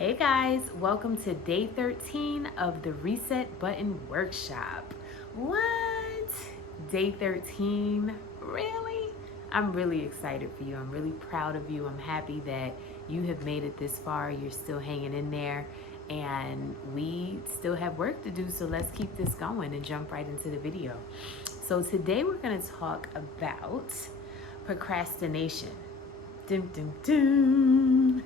Hey guys, welcome to day 13 of the Reset Button Workshop. What? Day 13? Really? I'm really excited for you. I'm really proud of you. I'm happy that you have made it this far. You're still hanging in there, and we still have work to do, so let's keep this going and jump right into the video. So, today we're going to talk about procrastination. Dum, dum, dum.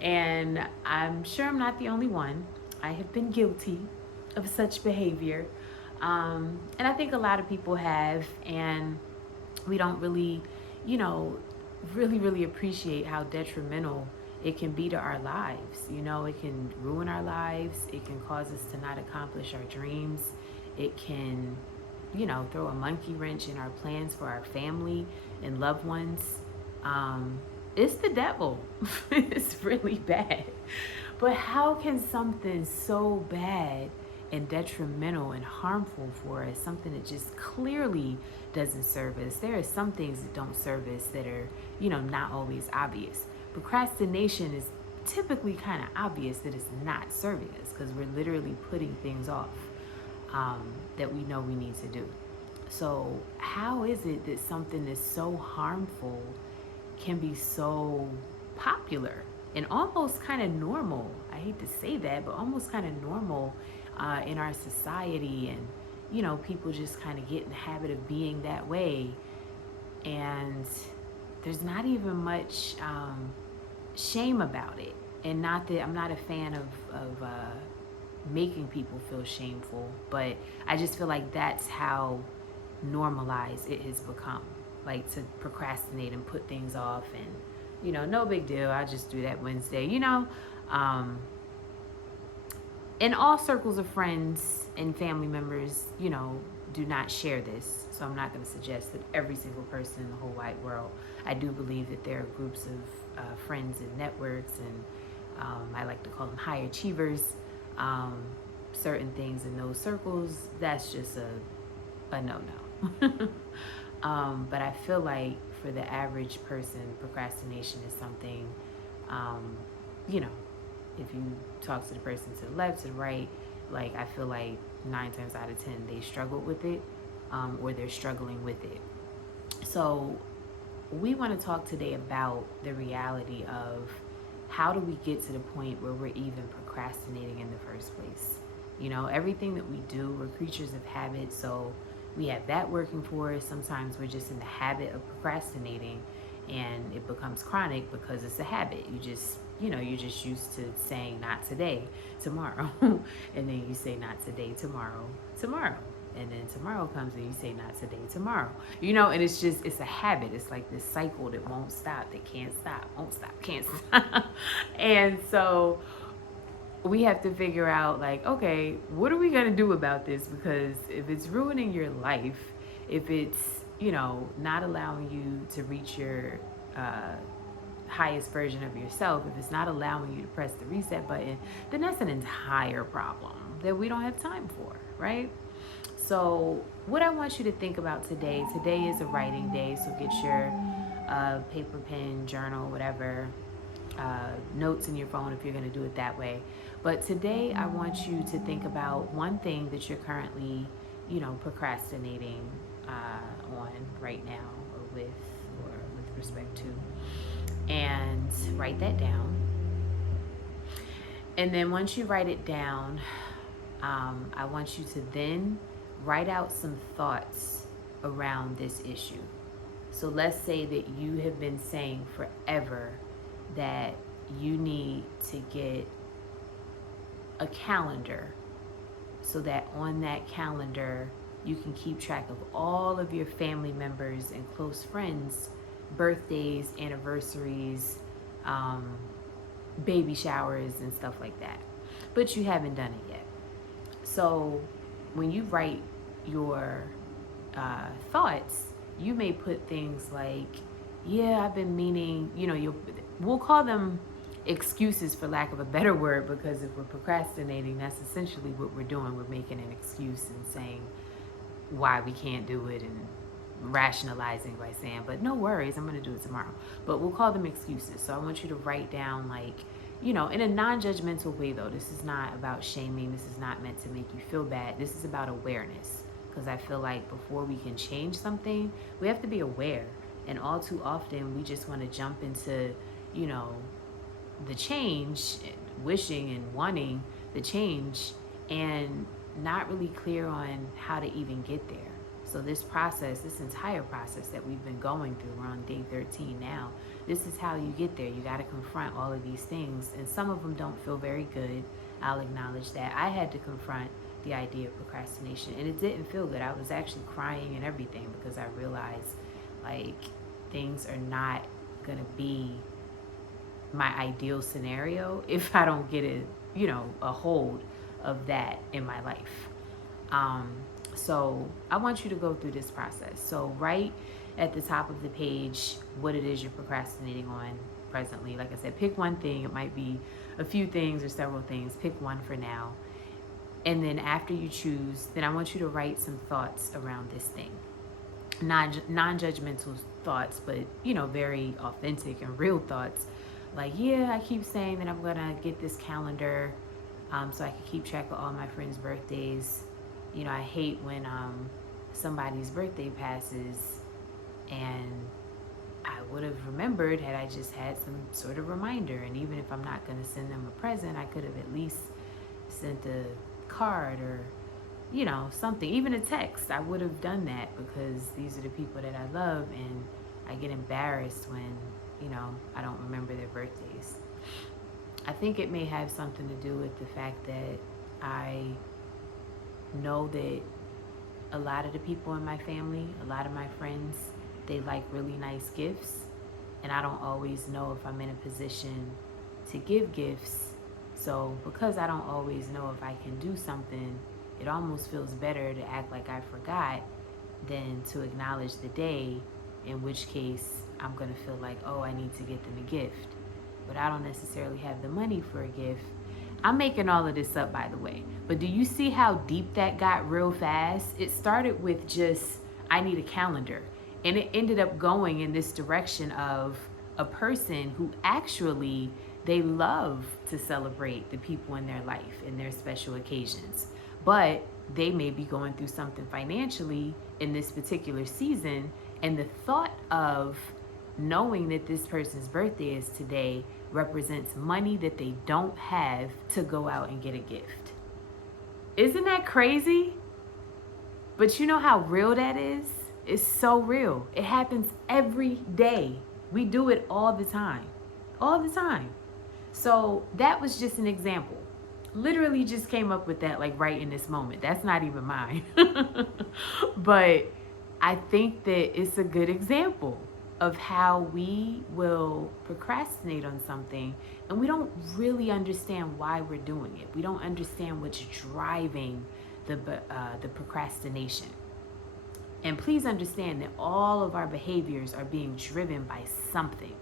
And I'm sure I'm not the only one. I have been guilty of such behavior. And I think a lot of people have, and we don't really, you know, really appreciate how detrimental it can be to our lives. It can ruin our lives, it can cause us to not accomplish our dreams, it can, throw a monkey wrench in our plans for our family and loved ones. It's the devil. It's really bad. But how can something so bad and detrimental and harmful for us, something that just clearly doesn't serve us? There are some things that don't serve us that are, not always obvious. Procrastination is typically kind of obvious that it's not serving us because we're literally putting things off that we know we need to do. So how is it that something that's so harmful can be so popular and almost kind of normal? I hate to say that, but almost kind of normal in our society, and people just kind of get in the habit of being that way, and there's not even much shame about it. And not that I'm not a fan of making people feel shameful, but I just feel like that's how normalized it has become, like to procrastinate and put things off, and no big deal, I just do that Wednesday. In all circles of friends and family members, do not share this, so I'm not going to suggest that every single person in the whole wide world. I do believe that there are groups of friends and networks, and I like to call them high achievers. Certain things in those circles, that's just a no-no. But I feel like for the average person, procrastination is something, if you talk to the person to the left, to the right, like I feel like 9 times out of 10 they struggle with it, or they're struggling with it. So we want to talk today about the reality of how do we get to the point where we're even procrastinating in the first place. Everything that we do, we're creatures of habit, so we have that working for us. Sometimes we're just in the habit of procrastinating, and it becomes chronic because it's a habit. You're just used to saying not today, tomorrow. And then you say not today, tomorrow. And then tomorrow comes and you say not today, tomorrow. And it's a habit. It's like this cycle that won't stop, that can't stop, won't stop, can't stop. And so we have to figure out, like, okay, what are we going to do about this? Because if it's ruining your life, if it's, not allowing you to reach your highest version of yourself, if it's not allowing you to press the reset button, then that's an entire problem that we don't have time for, right? So what I want you to think about today is a writing day, so get your paper, pen, journal, whatever, notes in your phone if you're going to do it that way. But today I want you to think about one thing that you're currently, procrastinating on right now, or with respect to, and write that down. And then once you write it down, I want you to then write out some thoughts around this issue. So let's say that you have been saying forever that you need to get a calendar, so that on that calendar you can keep track of all of your family members and close friends' birthdays, anniversaries, baby showers, and stuff like that. But you haven't done it yet. So when you write your thoughts, you may put things like, yeah, I've been meaning, we'll call them excuses for lack of a better word, because if we're procrastinating, that's essentially what we're doing. We're making an excuse and saying why we can't do it, and rationalizing by saying, but no worries, I'm going to do it tomorrow. But we'll call them excuses. So I want you to write down, like, in a non-judgmental way though. This is not about shaming. This is not meant to make you feel bad. This is about awareness. Because I feel like before we can change something, we have to be aware. And all too often, we just want to jump into, you know, the change, wishing and wanting the change, and not really clear on how to even get there. So this process, this entire process that we've been going through, we're on day 13 now, this is how you get there. You got to confront all of these things, and some of them don't feel very good. I'll acknowledge that. I had to confront the idea of procrastination, and it didn't feel good. I was actually crying and everything because I realized, like, things are not going to be my ideal scenario if I don't get a hold of that in my life. So I want you to go through this process. So write at the top of the page what it is you're procrastinating on presently. Like I said, pick one thing. It might be a few things or several things. Pick one for now. And then after you choose, then I want you to write some thoughts around this thing. Non-judgmental thoughts, but very authentic and real thoughts. Like, yeah, I keep saying that I'm gonna get this calendar so I can keep track of all my friends' birthdays. I hate when somebody's birthday passes, and I would have remembered had I just had some sort of reminder. And even if I'm not gonna send them a present, I could have at least sent a card or something, even a text. I would have done that because these are the people that I love, and I get embarrassed when I don't remember their birthdays. I think it may have something to do with the fact that I know that a lot of the people in my family, a lot of my friends, they like really nice gifts, and I don't always know if I'm in a position to give gifts. So because I don't always know if I can do something, it almost feels better to act like I forgot than to acknowledge the day, in which case I'm going to feel like, oh, I need to get them a gift. But I don't necessarily have the money for a gift. I'm making all of this up, by the way. But do you see how deep that got real fast? It started with just, I need a calendar. And it ended up going in this direction of a person who actually, they love to celebrate the people in their life and their special occasions. But they may be going through something financially in this particular season. And the thought of knowing that this person's birthday is today represents money that they don't have to go out and get a gift. Isn't that crazy? But you know how real that is? It's so real. It happens every day. We do it all the time. All the time. So that was just an example. Literally just came up with that like right in this moment. That's not even mine. But I think that it's a good example of how we will procrastinate on something and we don't really understand why we're doing it. We don't understand what's driving the procrastination. And please understand that all of our behaviors are being driven by something.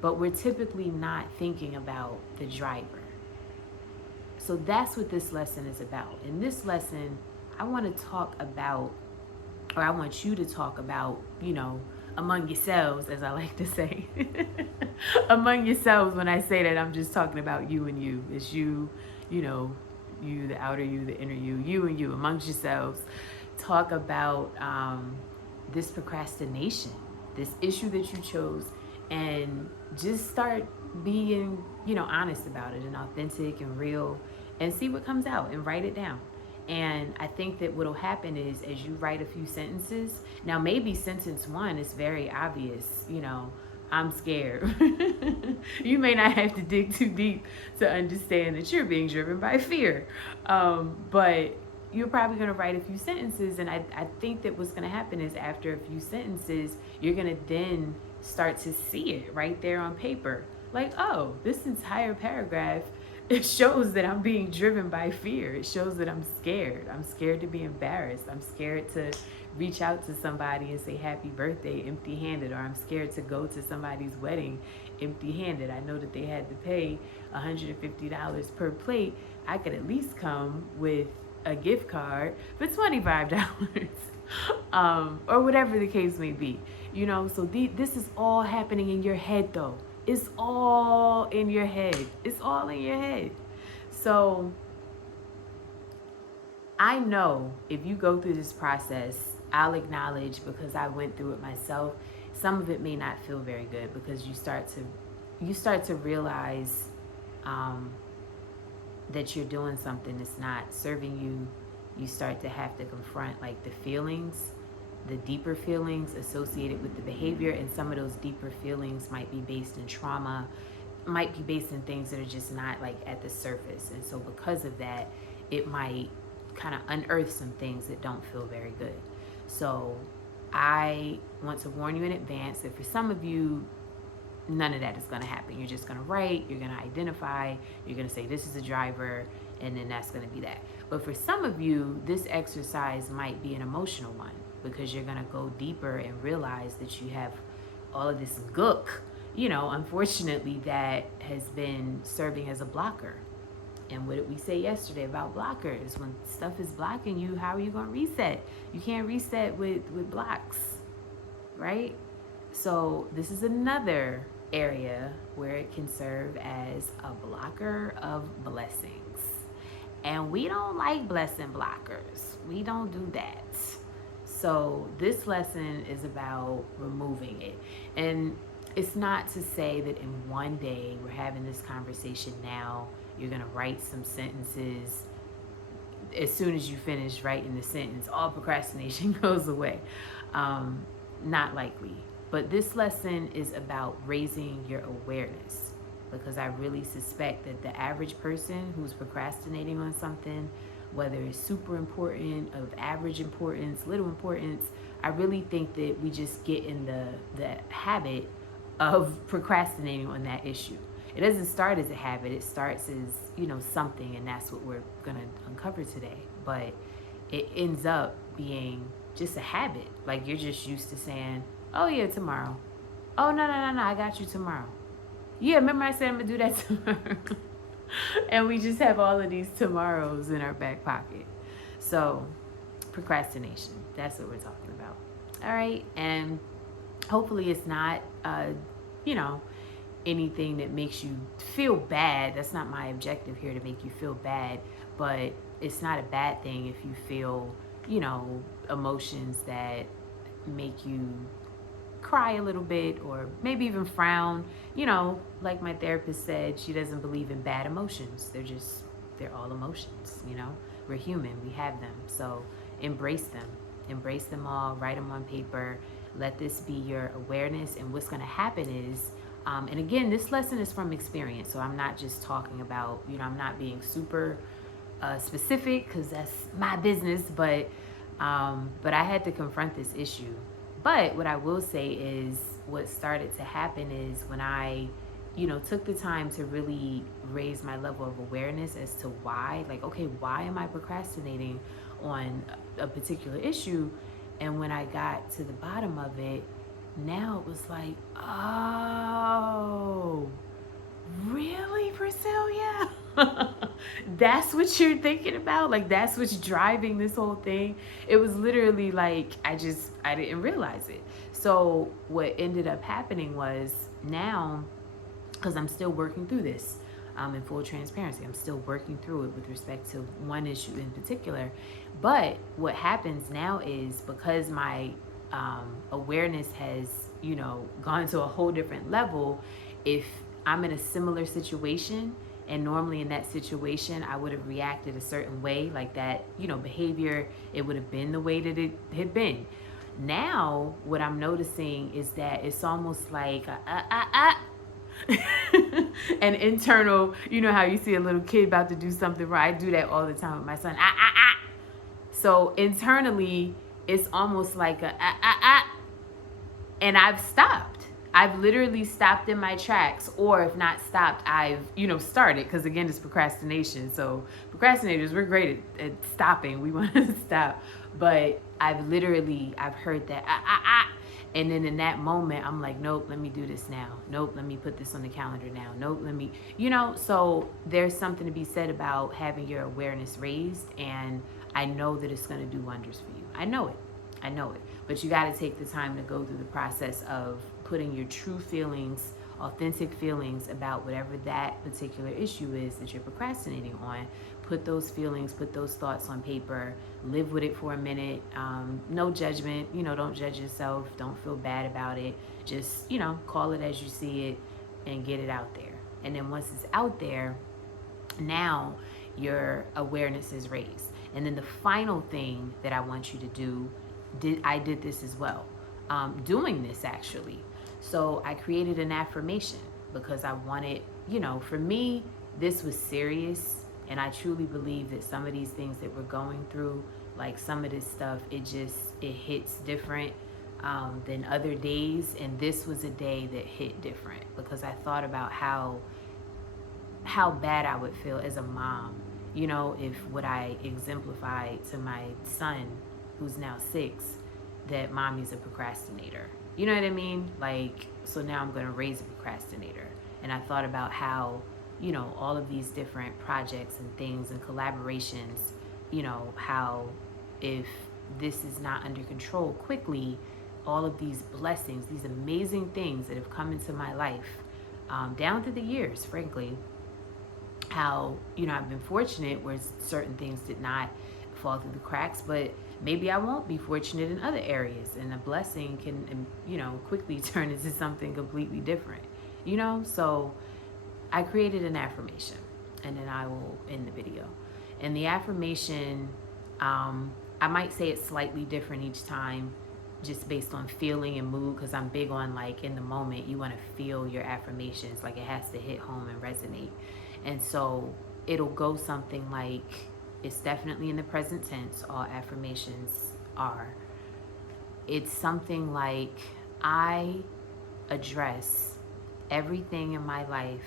But we're typically not thinking about the driver. So that's what this lesson is about. In this lesson, I want to talk about, or I want you to talk about, among yourselves, as I like to say. Among yourselves, when I say that, I'm just talking about you and you. It's you, you, the outer you, the inner you and you, amongst yourselves. Talk about this procrastination, this issue that you chose, and just start being, honest about it and authentic and real, and see what comes out and write it down. And I think that what'll happen is as you write a few sentences, now maybe sentence one is very obvious, I'm scared. You may not have to dig too deep to understand that you're being driven by fear. But you're probably going to write a few sentences. And I think that what's going to happen is after a few sentences, you're going to then start to see it right there on paper. Like, oh, this entire paragraph, it shows that I'm being driven by fear. It shows that I'm scared. I'm scared to be embarrassed. I'm scared to reach out to somebody and say happy birthday empty-handed, or I'm scared to go to somebody's wedding empty-handed. I know that they had to pay $150 per plate. I could at least come with a gift card for $25. Or whatever the case may be. So this is all happening in your head though. It's all in your head. It's all in your head. So I know if you go through this process, I'll acknowledge, because I went through it myself, some of it may not feel very good, because you start to realize um, that you're doing something that's not serving you. You start to have to confront like the feelings, the deeper feelings associated with the behavior, and some of those deeper feelings might be based in trauma, might be based in things that are just not like at the surface. And so because of that, it might kind of unearth some things that don't feel very good. So I want to warn you in advance that for some of you, none of that is going to happen. You're just going to write, you're going to identify, you're going to say this is a driver, and then that's going to be that. But for some of you, this exercise might be an emotional one, because you're going to go deeper and realize that you have all of this gook, unfortunately, that has been serving as a blocker. And what did we say yesterday about blockers? When stuff is blocking you, how are you going to reset? You can't reset with blocks, right? So this is another area where it can serve as a blocker of blessings. And we don't like blessing blockers. We don't do that. So this lesson is about removing it. And it's not to say that in one day, we're having this conversation now, you're going to write some sentences. As soon as you finish writing the sentence, all procrastination goes away. Not likely. But this lesson is about raising your awareness, because I really suspect that the average person who's procrastinating on something, whether it's super important, of average importance, little importance, I really think that we just get in the habit of procrastinating on that issue. It doesn't start as a habit. It starts as, something, and that's what we're going to uncover today. But it ends up being just a habit. Like you're just used to saying, oh yeah, tomorrow. Oh, no, I got you tomorrow. Yeah, remember I said I'm going to do that tomorrow. And we just have all of these tomorrows in our back pocket. So procrastination, that's what we're talking about. All right. And hopefully it's not, anything that makes you feel bad. That's not my objective here, to make you feel bad. But it's not a bad thing if you feel, emotions that make you cry a little bit, or maybe even frown. Like my therapist said, she doesn't believe in bad emotions. They're all emotions. We're human, we have them. So embrace them all, write them on paper. Let this be your awareness. And what's going to happen is, and again, this lesson is from experience, so I'm not just talking about, I'm not being super specific, because that's my business, but I had to confront this issue. But what I will say is, what started to happen is when I, took the time to really raise my level of awareness as to why, like, okay, why am I procrastinating on a particular issue? And when I got to the bottom of it, now it was like, oh, really, Priscilla? That's what you're thinking about? Like, that's what's driving this whole thing? It was literally like, I didn't realize it. So what ended up happening was, now, because I'm still working through this, in full transparency, I'm still working through it with respect to one issue in particular. But what happens now is, because my awareness has, gone to a whole different level, if I'm in a similar situation, and normally in that situation I would have reacted a certain way, like that, behavior, it would have been the way that it had been. Now what I'm noticing is that it's almost like an internal, how you see a little kid about to do something right. I do that all the time with my son. So internally, it's almost like and I've stopped. I've literally stopped in my tracks, or if not stopped, I've, started, because again, it's procrastination. So procrastinators, we're great at stopping. We want to stop. But I've heard that, and then in that moment, I'm like, nope, let me do this now. Nope, let me put this on the calendar now. Nope, let me, so there's something to be said about having your awareness raised, and I know that it's going to do wonders for you. I know it. But you got to take the time to go through the process of putting your true feelings authentic feelings about whatever that particular issue is that you're procrastinating on. Put those feelings, put those thoughts on paper, live with it for a minute. No judgment, don't judge yourself. Don't feel bad about it. Just, call it as you see it and get it out there. And then once it's out there, now your awareness is raised. And then the final thing that I want you to do, I did this as well. Doing this actually. So I created an affirmation because I wanted, for me, this was serious. And I truly believe that some of these things that we're going through, like some of this stuff, it hits different than other days. And this was a day that hit different because I thought about how bad I would feel as a mom, if what I exemplified to my son, who's now 6, that mommy's a procrastinator. You know what I mean? Like, so now I'm going to raise a procrastinator. And I thought about how, all of these different projects and things and collaborations, how if this is not under control quickly, all of these blessings, these amazing things that have come into my life, down through the years, frankly, how, I've been fortunate where certain things did not fall through the cracks, but maybe I won't be fortunate in other areas, and a blessing can, quickly turn into something completely different, So I created an affirmation, and then I will end the video. And the affirmation, I might say it slightly different each time, just based on feeling and mood, because I'm big on, like, in the moment, you want to feel your affirmations, like it has to hit home and resonate. And so it'll go something like, it's definitely in the present tense, all affirmations are. It's something like, I address everything in my life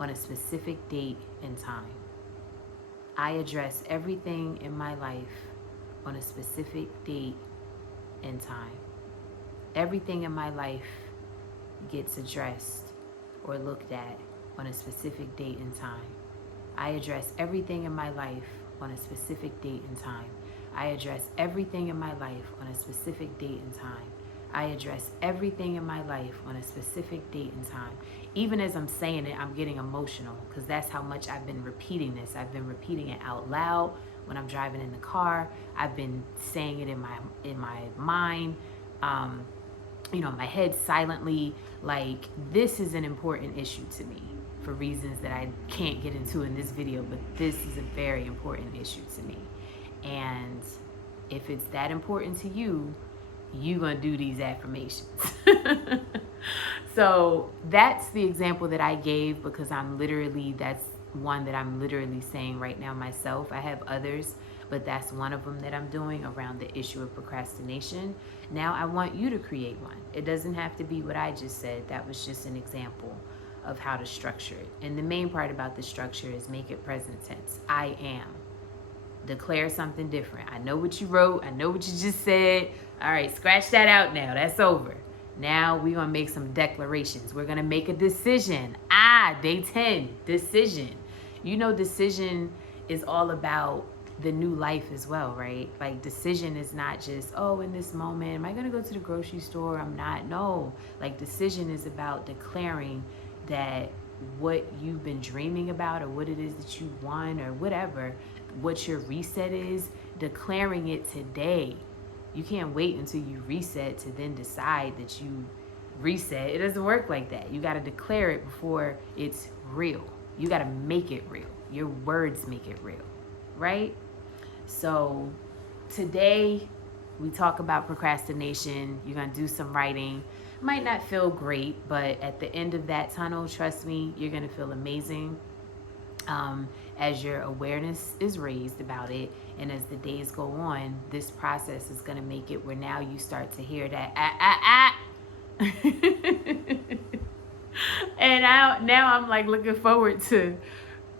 on a specific date and time. I address everything in my life on a specific date and time. Everything in my life gets addressed or looked at on a specific date and time. I address everything in my life on a specific date and time. I address everything in my life on a specific date and time. I address everything in my life on a specific date and time. Even as I'm saying it, I'm getting emotional because that's how much I've been repeating this. I've been repeating it out loud when I'm driving in the car. I've been saying it in my mind, my head silently. Like, this is an important issue to me for reasons that I can't get into in this video, but this is a very important issue to me. And if it's that important to you, you're going to do these affirmations. So that's the example that I gave because that's one that I'm literally saying right now myself. I have others, but that's one of them that I'm doing around the issue of procrastination. Now I want you to create one. It doesn't have to be what I just said. That was just an example of how to structure it. And the main part about the structure is make it present tense. I am. Declare something different. I know what you wrote. I know what you just said. All right, scratch that out now. That's over. Now we're going to make some declarations. We're going to make a decision. Day 10, decision. Decision is all about the new life as well, right? Like, decision is not just, in this moment, am I going to go to the grocery store? I'm not. No. Like, decision is about declaring that what you've been dreaming about or what it is that you want or whatever, what your reset is, declaring it today. You can't wait until you reset to then decide that you reset. It doesn't work like that. You got to declare it before it's real. You got to make it real. Your words make it real, right? So today we talk about procrastination. You're going to do some writing. Might not feel great, but at the end of that tunnel, trust me, you're going to feel amazing. As your awareness is raised about it, and as the days go on, this process is going to make it where now you start to hear that and now I'm like looking forward to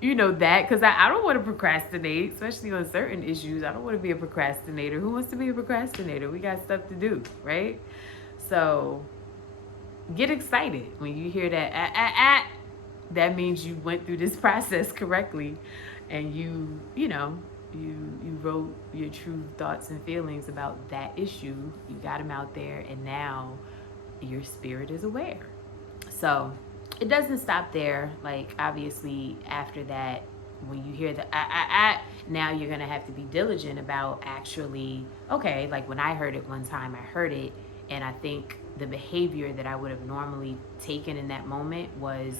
that, because I don't want to procrastinate, especially on certain issues. I don't want to be a procrastinator. Who wants to be a procrastinator? We got stuff to do, right? So get excited when you hear that that means you went through this process correctly, and you wrote your true thoughts and feelings about that issue. You got them out there, and now your spirit is aware. So it doesn't stop there. Like, obviously, after that, when you hear the now you're gonna have to be diligent about actually, okay, like when I heard it one time, I heard it, and I think the behavior that I would have normally taken in that moment was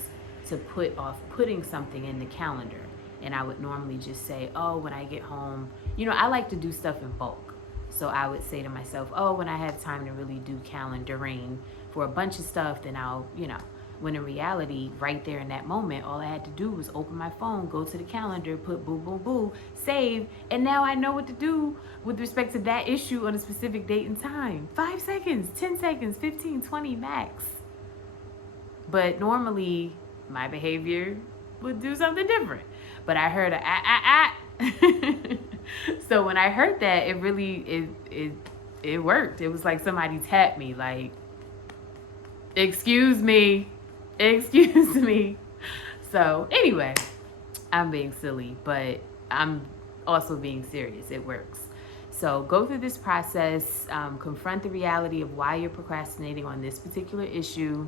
to put off putting something in the calendar. And I would normally just say, oh, when I get home, I like to do stuff in bulk. So I would say to myself, oh, when I have time to really do calendaring for a bunch of stuff, then I'll. When in reality, right there in that moment, all I had to do was open my phone, go to the calendar, put boo, boo, boo, save, and now I know what to do with respect to that issue on a specific date and time. 5 seconds, 10 seconds, 15, 20 max. But normally, my behavior would do something different. But I heard So when I heard that, it really, it worked. It was like somebody tapped me, like, excuse me, excuse me. So anyway, I'm being silly, but I'm also being serious. It works. So go through this process, confront the reality of why you're procrastinating on this particular issue.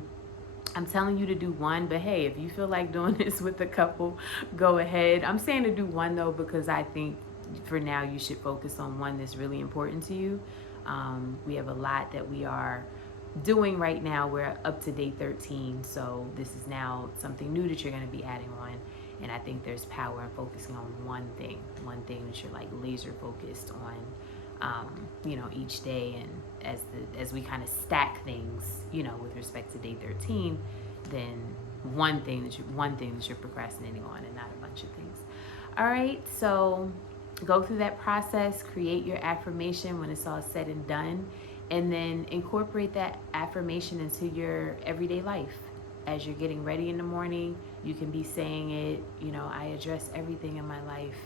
I'm telling you to do one, but hey, if you feel like doing this with a couple, go ahead. I'm saying to do one though, because I think for now you should focus on one that's really important to you. We have a lot that we are doing right now. We're up to day 13, so this is now something new that you're going to be adding on. And I think there's power in focusing on one thing that you're like laser focused on, each day. And as we kind of stack things, with respect to day 13, then one thing that you're procrastinating on, and not a bunch of things. All right, so go through that process, create your affirmation when it's all said and done, and then incorporate that affirmation into your everyday life. As you're getting ready in the morning, you can be saying it, I address everything in my life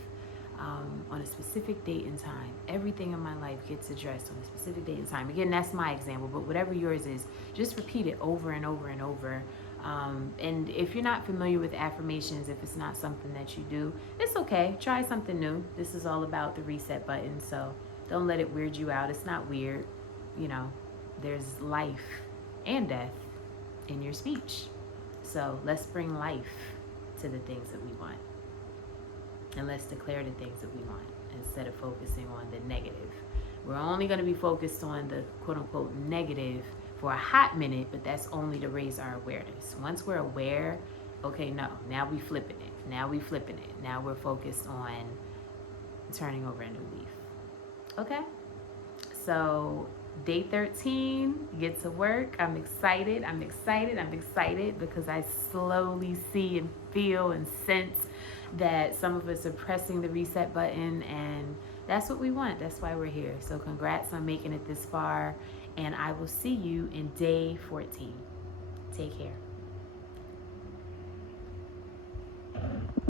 on a specific date and time. Everything in my life gets addressed on a specific date and time. Again, that's my example, but whatever yours is, just repeat it over and over and over. And if you're not familiar with affirmations, if it's not something that you do, it's okay. Try something new. This is all about the reset button, so don't let it weird you out. It's not weird. There's life and death in your speech. So let's bring life to the things that we want. And let's declare the things that we want instead of focusing on the negative. We're only going to be focused on the quote unquote negative for a hot minute, but that's only to raise our awareness. Once we're aware, okay, no, now we flipping it. Now we're focused on turning over a new leaf. Okay? So day 13, get to work. I'm excited because I slowly see and feel and sense that some of us are pressing the reset button, and that's what we want. That's why we're here. So congrats on making it this far, and I will see you in day 14. Take care.